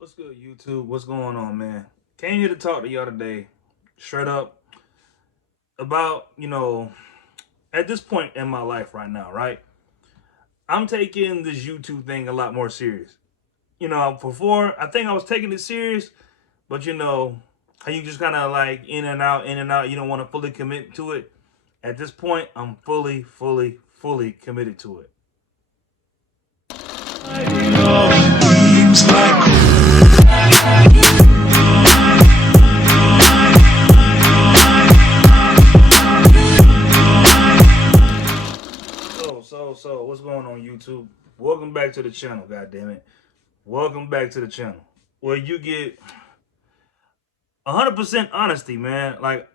What's good, YouTube? What's going on, man? Came here to talk to y'all today, straight up, about, at this point in my life right now, right? I'm taking this YouTube thing a lot more serious. Before, I think I was taking it serious, but how you just kind of like in and out, you don't want to fully commit to it. At this point, I'm fully committed to it. So, what's going on, YouTube? Welcome back to the channel, goddammit. Welcome back to the channel where you get 100% honesty, man. Like,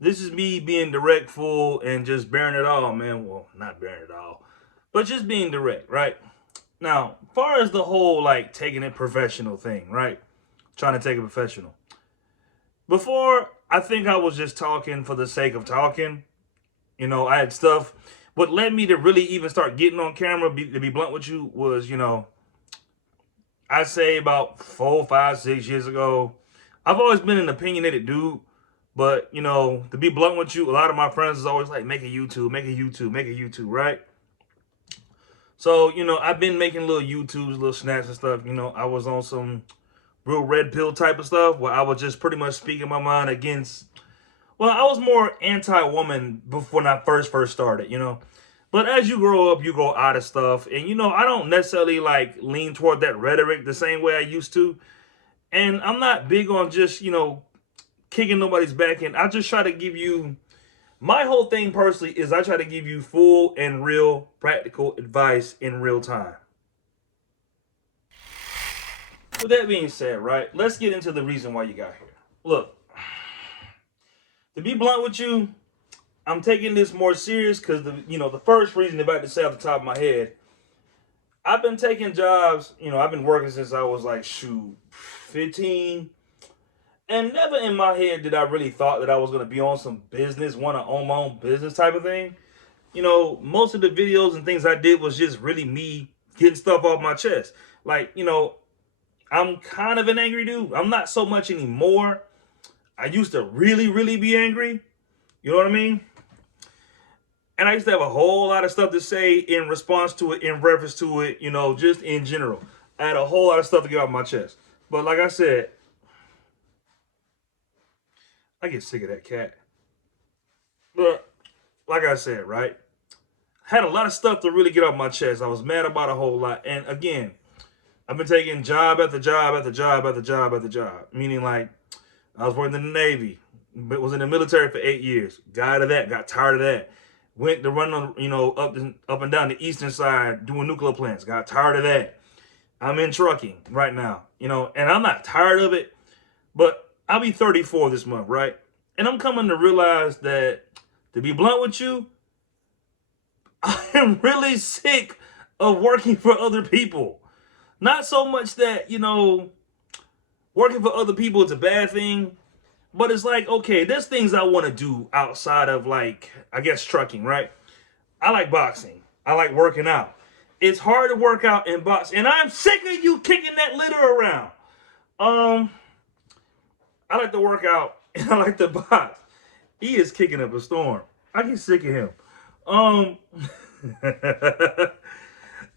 this is me being direct, full, and just bearing it all, man. Well, not bearing it all, but just being direct, right? Now, as far as the whole, like, taking it professional thing, right? Trying to take it professional. Before, I think I was just talking for the sake of talking. I had stuff. What led me to really even start getting on camera, to be blunt with you, was, I'd say about 4, 5, 6 years ago. I've always been an opinionated dude, but, to be blunt with you, a lot of my friends is always like, make a YouTube, make a YouTube, make a YouTube, right? So, I've been making little YouTubes, little snaps and stuff. I was on some real red pill type of stuff where I was just pretty much speaking my mind against, well, I was more anti-woman before when I first started, But as you grow up, you grow out of stuff. And, I don't necessarily, like, lean toward that rhetoric the same way I used to. And I'm not big on just, kicking nobody's back in. I just try to give you, my whole thing personally is I try to give you full and real practical advice in real time. With that being said, right, let's get into the reason why you got here. Look, to be blunt with you, I'm taking this more serious because the first reason about to say off the top of my head, I've been taking jobs, I've been working since I was like 15. And never in my head did I really thought that I was gonna be on some business, want to own my own business type of thing. Most of the videos and things I did was just really me getting stuff off my chest. Like, I'm kind of an angry dude. I'm not so much anymore. I used to really be angry. You know what I mean? And I used to have a whole lot of stuff to say in response to it, in reference to it, just in general. I had a whole lot of stuff to get off my chest. But like I said, I get sick of that cat. But like I said, right? Had a lot of stuff to really get off my chest. I was mad about a whole lot. And again, I've been taking job after job after job after job after job. Meaning, like, I was working in the Navy, but was in the military for 8 years. Got out of that, got tired of that. Went to run on, up and down the eastern side doing nuclear plants. Got tired of that. I'm in trucking right now, and I'm not tired of it, but I'll be 34 this month, right? And I'm coming to realize that, to be blunt with you, I am really sick of working for other people. Not so much that, working for other people is a bad thing, but it's like, okay, there's things I want to do outside of, like, I guess, trucking, right? I like boxing. I like working out. It's hard to work out in boxing, and I'm sick of you kicking that litter around. I like to work out, and I like to box. He is kicking up a storm. I get sick of him. I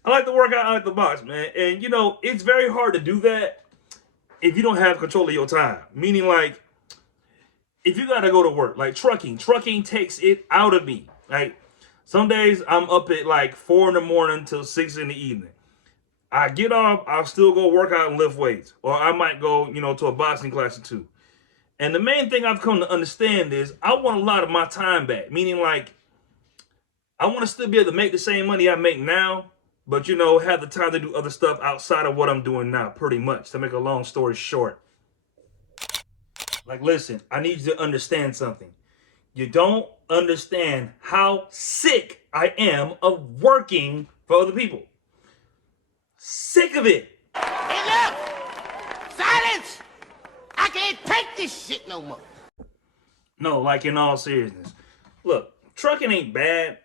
like to work out, I like to box, man. And, it's very hard to do that if you don't have control of your time. Meaning, like, if you gotta go to work, like trucking takes it out of me. Like, some days I'm up at like 4 in the morning till 6 in the evening. I get off, I'll still go work out and lift weights. Or I might go, to a boxing class or two. And the main thing I've come to understand is I want a lot of my time back. Meaning, like, I want to still be able to make the same money I make now, but, have the time to do other stuff outside of what I'm doing now, pretty much, to make a long story short. Like, listen, I need you to understand something. You don't understand how sick I am of working for other people. Sick of it. Hey, look! Silence! I can't take this shit no more. No, like, in all seriousness. Look, trucking ain't bad,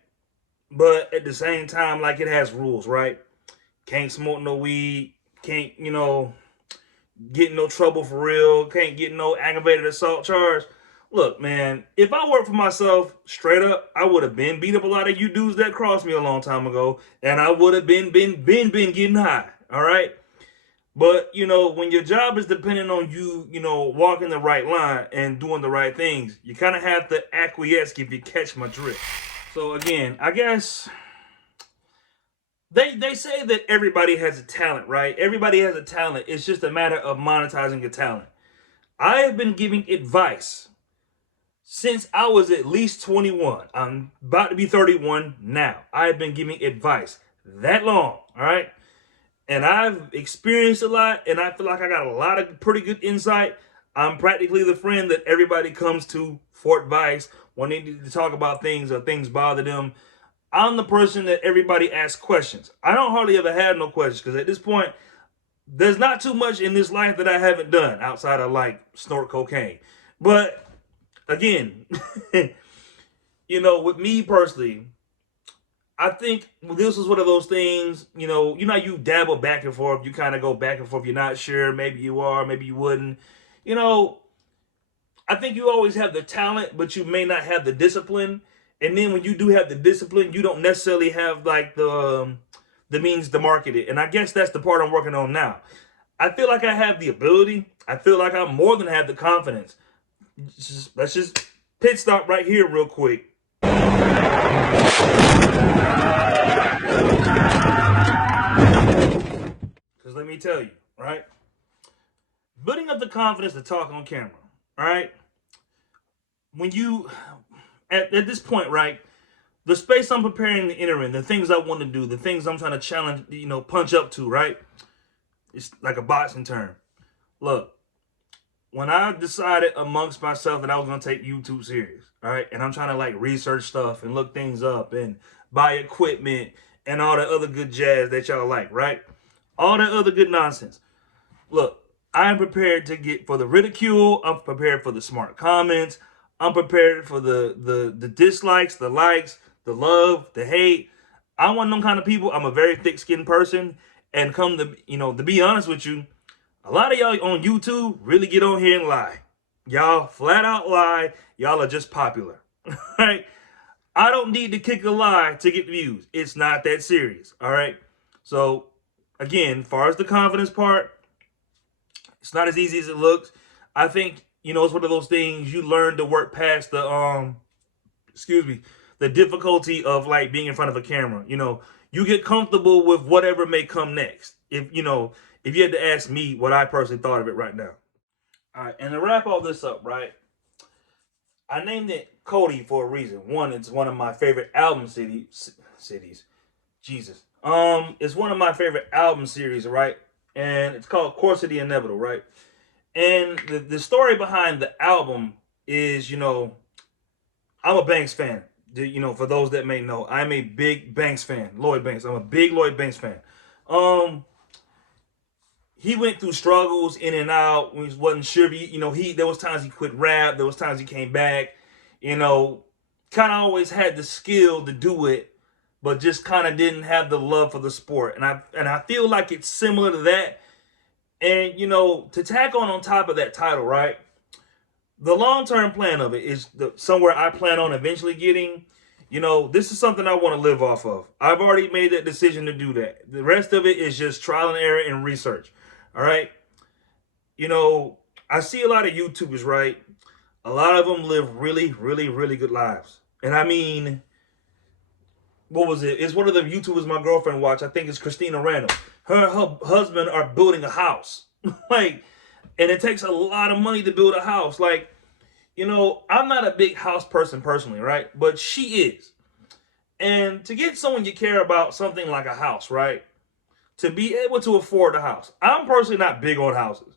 but at the same time, like, it has rules, right? Can't smoke no weed, can't, get in no trouble for real, can't get no aggravated assault charge. Look, man, if I worked for myself, straight up, I would have been beat up a lot of you dudes that crossed me a long time ago, and I would have been getting high. All right. But when your job is dependent on you, walking the right line and doing the right things, you kind of have to acquiesce if you catch my drift. So again, I guess they say that everybody has a talent, right? Everybody has a talent. It's just a matter of monetizing your talent. I have been giving advice since I was at least 21. I'm about to be 31 now. I have been giving advice that long, all right? And I've experienced a lot, and I feel like I got a lot of pretty good insight. I'm practically the friend that everybody comes to for advice when they need to talk about things or things bother them. I'm the person that everybody asks questions. I don't hardly ever have no questions because at this point, there's not too much in this life that I haven't done outside of like snort cocaine. But again, with me personally, I think this is one of those things, you dabble back and forth, you kind of go back and forth, you're not sure, maybe you are, maybe you wouldn't. You know, I think you always have the talent, but you may not have the discipline. And then when you do have the discipline, you don't necessarily have like the means to market it. And I guess that's the part I'm working on now. I feel like I have the ability. I feel like I more than have the confidence. Let's just pit stop right here real quick. Because let me tell you, right? Building up the confidence to talk on camera, all right? When you, at this point, right, the space I'm preparing to enter in, the things I want to do, the things I'm trying to challenge, punch up to, right? It's like a boxing term. Look, when I decided amongst myself that I was going to take YouTube serious, all right, and I'm trying to like research stuff and look things up and buy equipment and all the other good jazz that y'all like, right? All the other good nonsense. Look, I'm prepared to get for the ridicule. I'm prepared for the smart comments. I'm prepared for the dislikes, the likes, the love, the hate. I'm one of them kind of people. I'm a very thick-skinned person. And come to, to be honest with you, a lot of y'all on YouTube really get on here and lie. Y'all flat out lie. Y'all are just popular. Right? I don't need to kick a lie to get views. It's not that serious. All right? So, again, as far as the confidence part, it's not as easy as it looks. I think, it's one of those things you learn to work past the difficulty of like being in front of a camera. You get comfortable with whatever may come next. If you had to ask me what I personally thought of it right now. All right, and to wrap all this up, right? I named it C.O.T.I for a reason. One, it's one of my favorite album cities. Jesus. It's one of my favorite album series, right? And it's called Course of the Inevitable, right? And the story behind the album is, I'm a Banks fan. For those that may know, I'm a big Banks fan. Lloyd Banks. I'm a big Lloyd Banks fan. He went through struggles in and out. He wasn't sure. There was times he quit rap. There was times he came back. Kind of always had the skill to do it, but just kind of didn't have the love for the sport. And I feel like it's similar to that. And to tack on top of that title, right? The long-term plan of it is somewhere I plan on eventually getting. This is something I want to live off of. I've already made that decision to do that. The rest of it is just trial and error and research. All right. I see a lot of YouTubers, right? A lot of them live really, really, really good lives. And I mean, what was it? It's one of the YouTubers my girlfriend watched. I think it's Christina Randall. Her husband are building a house. And it takes a lot of money to build a house. I'm not a big house person personally, right? But she is. And to get someone you care about something like a house, right? To be able to afford a house. I'm personally not big on houses.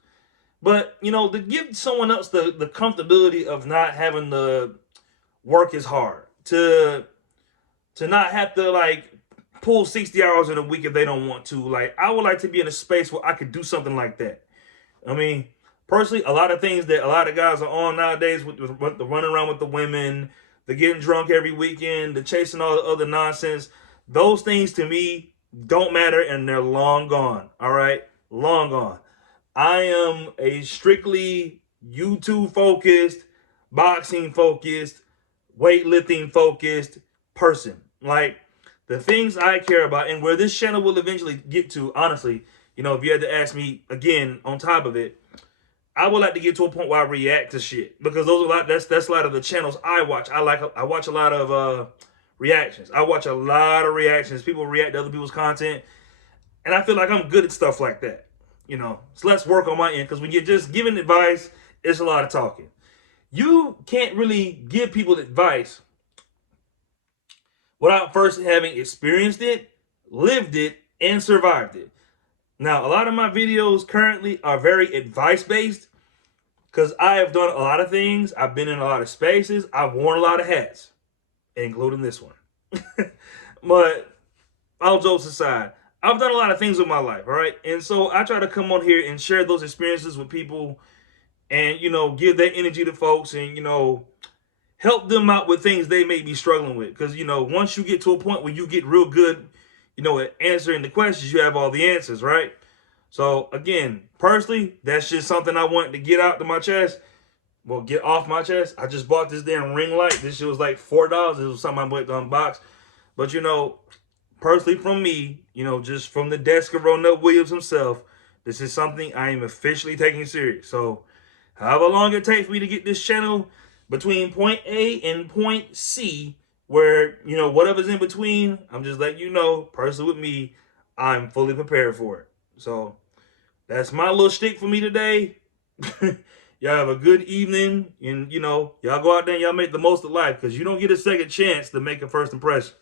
But, to give someone else the comfortability of not having to work as hard. To not have to, pull 60 hours in a week if they don't want to. I would like to be in a space where I could do something like that. I mean, personally, a lot of things that a lot of guys are on nowadays with the running around with the women, the getting drunk every weekend, the chasing all the other nonsense, those things to me don't matter and they're long gone. All right. long gone. I am a strictly YouTube focused, boxing focused, weightlifting focused person. Like the things I care about and where this channel will eventually get to, honestly, if you had to ask me again on top of it, I would like to get to a point where I react to shit because those are a lot. That's a lot of the channels I watch. I watch a lot of reactions. I watch a lot of reactions. People react to other people's content, and I feel like I'm good at stuff like that. So let's work on my end because when you're just giving advice, it's a lot of talking. You can't really give people advice without first having experienced it, lived it, and survived it. Now, a lot of my videos currently are very advice based because I have done a lot of things. I've been in a lot of spaces. I've worn a lot of hats, including this one. But all jokes aside, I've done a lot of things with my life, all right? And so I try to come on here and share those experiences with people and, give that energy to folks and, help them out with things they may be struggling with. Because, once you get to a point where you get real good, at answering the questions, you have all the answers, right? So, again, personally, that's just something I wanted to get out to my chest. Well, get off my chest. I just bought this damn ring light. This shit was like $4. It was something I went to unbox. But, personally from me, just from the desk of Ronell Williams himself, this is something I am officially taking serious. So, however long it takes me to get this channel between point A and point C, where, whatever's in between, I'm just letting you know, personally with me, I'm fully prepared for it. So, that's my little shtick for me today. Y'all have a good evening, and, y'all go out there and y'all make the most of life, because you don't get a second chance to make a first impression.